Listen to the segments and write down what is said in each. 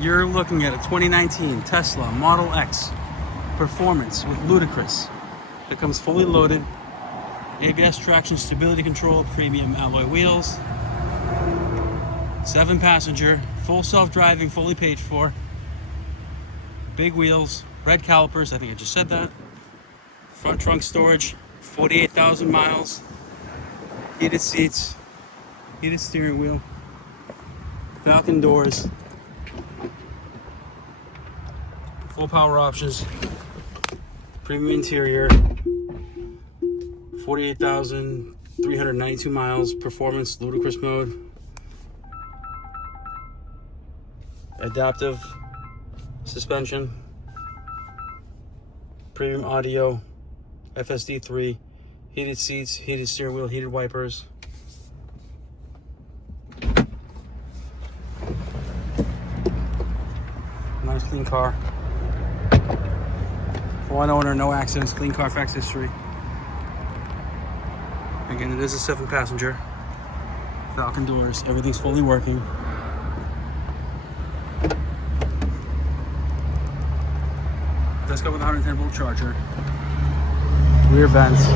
You're looking at a 2019 Tesla Model X Performance with Ludicrous. It comes fully loaded, ABS traction, stability control, premium alloy wheels, 7-passenger, full self-driving, fully paid for, big wheels, red calipers, I think I just said that, front trunk storage, 48,000 miles, heated seats, heated steering wheel, Falcon doors, full power options, premium interior, 48,392 miles, performance, ludicrous mode, adaptive suspension, premium audio, FSD3, heated seats, heated steering wheel, heated wipers. Nice clean car. One owner, no accidents, clean Carfax history. Again, it is a 7-passenger. Falcon doors, everything's fully working. Does come with a 110-volt charger. Rear vents.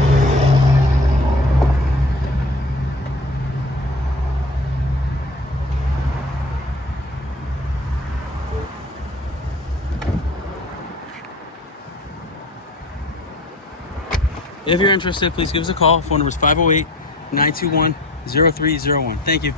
If you're interested, please give us a call. Phone number is 508-921-0301. Thank you.